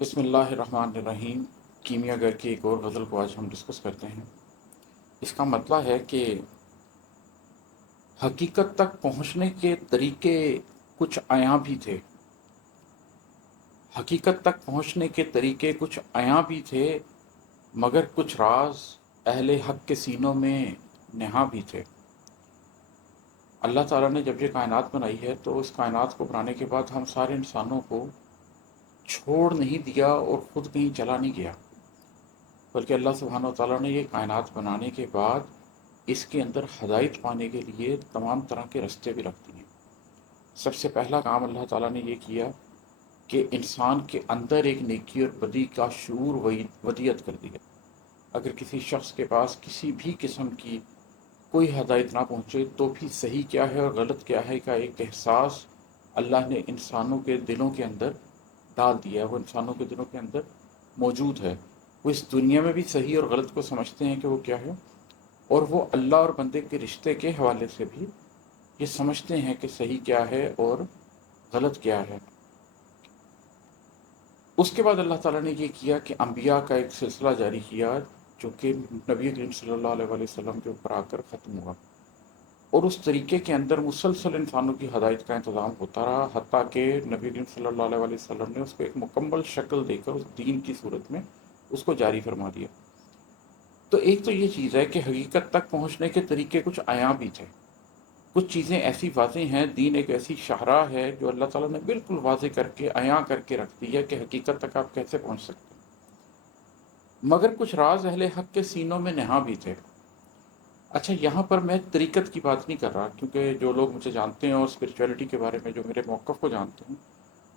بسم اللہ الرحمن الرحیم۔ کیمیا گر کی ایک اور غزل کو آج ہم ڈسکس کرتے ہیں۔ اس کا مطلب ہے کہ حقیقت تک پہنچنے کے طریقے کچھ عیاں بھی تھے، حقیقت تک پہنچنے کے طریقے کچھ عیاں بھی تھے، مگر کچھ راز اہل حق کے سینوں میں نہاں بھی تھے۔ اللہ تعالیٰ نے جب یہ کائنات بنائی ہے تو اس کائنات کو بنانے کے بعد ہم سارے انسانوں کو چھوڑ نہیں دیا اور خود کہیں چلا نہیں گیا، بلکہ اللہ سبحانہ و تعالیٰ نے یہ کائنات بنانے کے بعد اس کے اندر ہدایت پانے کے لیے تمام طرح کے رستے بھی رکھ دیے۔ سب سے پہلا کام اللہ تعالیٰ نے یہ کیا کہ انسان کے اندر ایک نیکی اور بدی کا شعور ودیت کر دیا۔ اگر کسی شخص کے پاس کسی بھی قسم کی کوئی ہدایت نہ پہنچے تو بھی صحیح کیا ہے اور غلط کیا ہے کا ایک احساس اللہ نے انسانوں کے دلوں کے اندر ڈال دیا ہے، وہ انسانوں کے دلوں کے اندر موجود ہے۔ وہ اس دنیا میں بھی صحیح اور غلط کو سمجھتے ہیں کہ وہ کیا ہے، اور وہ اللہ اور بندے کے رشتے کے حوالے سے بھی یہ سمجھتے ہیں کہ صحیح کیا ہے اور غلط کیا ہے۔ اس کے بعد اللہ تعالیٰ نے یہ کیا کہ انبیاء کا ایک سلسلہ جاری کیا جو کہ نبی کریم صلی اللہ علیہ وسلم کے اوپر آ کر ختم ہوا، اور اس طریقے کے اندر مسلسل انسانوں کی ہدایت کا انتظام ہوتا رہا، حتیٰ کہ نبی کریم صلی اللہ علیہ وسلم نے اس کو ایک مکمل شکل دے کر اس دین کی صورت میں اس کو جاری فرما دیا۔ تو ایک تو یہ چیز ہے کہ حقیقت تک پہنچنے کے طریقے کچھ عیاں بھی تھے، کچھ چیزیں ایسی واضح ہیں، دین ایک ایسی شاہراہ ہے جو اللہ تعالیٰ نے بالکل واضح کر کے عیاں کر کے رکھ دی ہے کہ حقیقت تک آپ کیسے پہنچ سکتے ہیں، مگر کچھ راز اہل حق کے سینوں میں نہاں بھی تھے۔ اچھا، یہاں پر میں طریقت کی بات نہیں کر رہا، کیونکہ جو لوگ مجھے جانتے ہیں اور اسپرچویلٹی کے بارے میں جو میرے موقف کو جانتے ہیں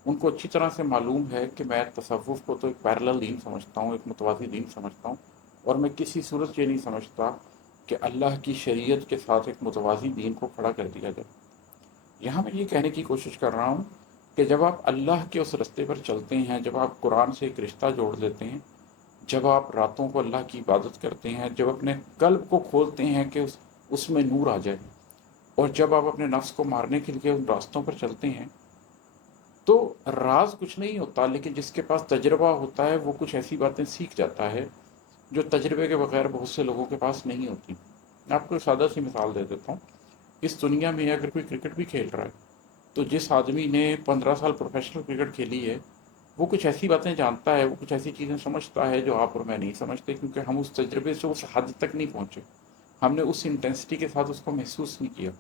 ان کو اچھی طرح سے معلوم ہے کہ میں تصوف کو تو ایک پیرلل دین سمجھتا ہوں، ایک متوازی دین سمجھتا ہوں، اور میں کسی صورت یہ نہیں سمجھتا کہ اللہ کی شریعت کے ساتھ ایک متوازی دین کو کھڑا کر دیا جائے۔ یہاں میں یہ کہنے کی کوشش کر رہا ہوں کہ جب آپ اللہ کے اس رستے پر چلتے ہیں، جب آپ قرآن سے ایک رشتہ جوڑ لیتے ہیں، جب آپ راتوں کو اللہ کی عبادت کرتے ہیں، جب اپنے قلب کو کھولتے ہیں کہ اس میں نور آ جائے، اور جب آپ اپنے نفس کو مارنے کے لیے ان راستوں پر چلتے ہیں، تو راز کچھ نہیں ہوتا، لیکن جس کے پاس تجربہ ہوتا ہے وہ کچھ ایسی باتیں سیکھ جاتا ہے جو تجربے کے بغیر بہت سے لوگوں کے پاس نہیں ہوتی۔ میں آپ کو ایک سادہ سی مثال دے دیتا ہوں۔ اس دنیا میں اگر کوئی کرکٹ بھی کھیل رہا ہے تو جس آدمی نے 15 سال پروفیشنل کرکٹ کھیلی ہے وہ کچھ ایسی باتیں جانتا ہے، وہ کچھ ایسی چیزیں سمجھتا ہے جو آپ اور میں نہیں سمجھتے، کیونکہ ہم اس تجربے سے اس حد تک نہیں پہنچے، ہم نے اس انٹینسٹی کے ساتھ اس کو محسوس نہیں کیا۔